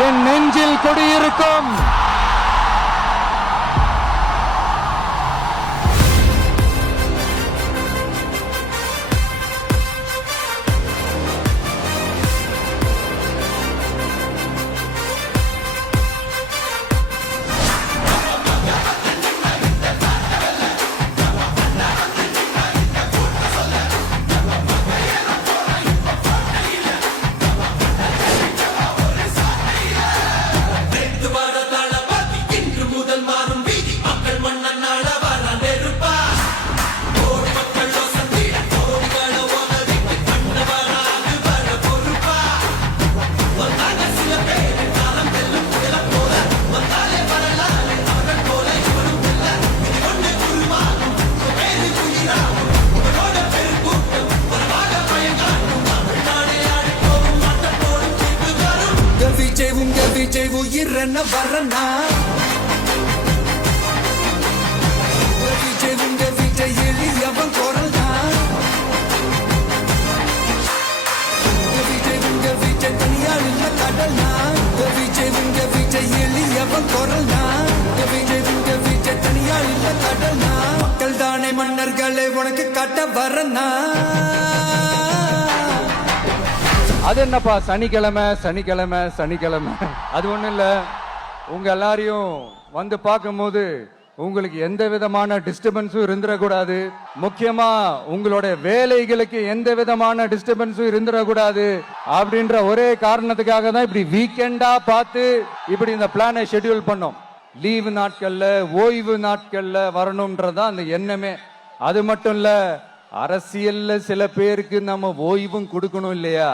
என் நெஞ்சில் குடியிருக்கும். விஜய் உயிர் என்ன வரனா விஜய் எளியவன் குரல்னா விஜய் தனியால் இல்ல கடல்னா விஜய் எளியவன் குரல்னா விஜய் தனியால் இல்ல கடல்னா மக்கள் தானே மன்னர்களே உனக்கு காட்ட வரனா. அது என்னப்பா சனிக்கிழமை சனிக்கிழமை சனிக்கிழமை? அது ஒண்ணும் இல்ல, உங்க எல்லாரையும் வந்து பார்க்கும்போது உங்களுக்கு எந்த விதமான டிஸ்டர்பன்ஸும் இருந்துடக்கூடாது. முக்கியமா உங்களோட வேலைகளுக்கு எந்த விதமான டிஸ்டர்பன்ஸும் இருந்துடக்கூடாது அப்படின்ற ஒரே காரணத்துக்காக தான் இப்படி வீக்கெண்டா பார்த்து இப்படி இந்த பிளானை ஷெட்யூல் பண்ணோம். லீவு நாட்கள்ல ஓய்வு நாட்கள்ல வரணும்ன்றதான் அந்த எண்ணமே. அது மட்டும் இல்ல, அரசியல்ல சில பேருக்கு நம்ம ஓய்வும் கொடுக்கணும் இல்லையா?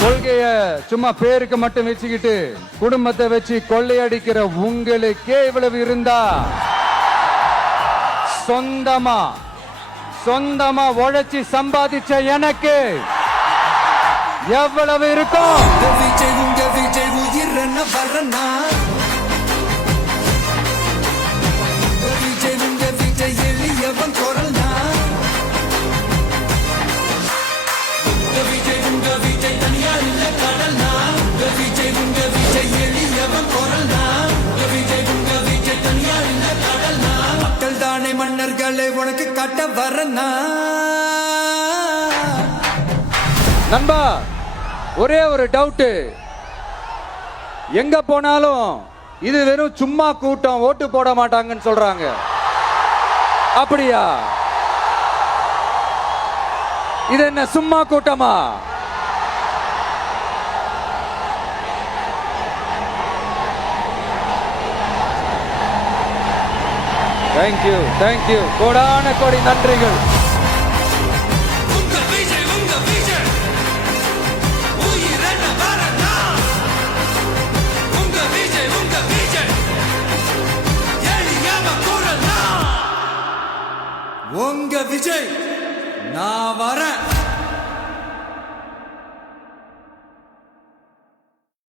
கொள்கைய சும்மா பேருக்கு மட்டும் வச்சுக்கிட்டு குடும்பத்தை வச்சு கொள்ளையடிக்கிற உங்களுக்கே இவ்வளவு இருந்தா, சொந்தமா உழைச்சி சம்பாதிச்ச எனக்கு எவ்வளவு இருக்கும்? விஜய் உயிர் என்ன வரனா விஜய் எளியவன் குரல்னா விஜய் தனியால் இல்ல கடல்னா விஜய் எளியவன் குரல்னா விஜய் தனியால் இல்ல கடல்னா மக்கள் தானே மன்னர்களே உனக்கு காட்ட வரனா. நண்பா, ஒரே ஒரு டவுட், எங்க போனாலும் இது வெறும் சும்மா கூட்டம், ஓட்டு போட மாட்டாங்கன்னு சொல்றாங்க. அப்படியா? இது என்ன சும்மா கூட்டமா? தேங்க்யூ கோடான கோடி நன்றிகள். உங்க விஜய் நான் வரேன்.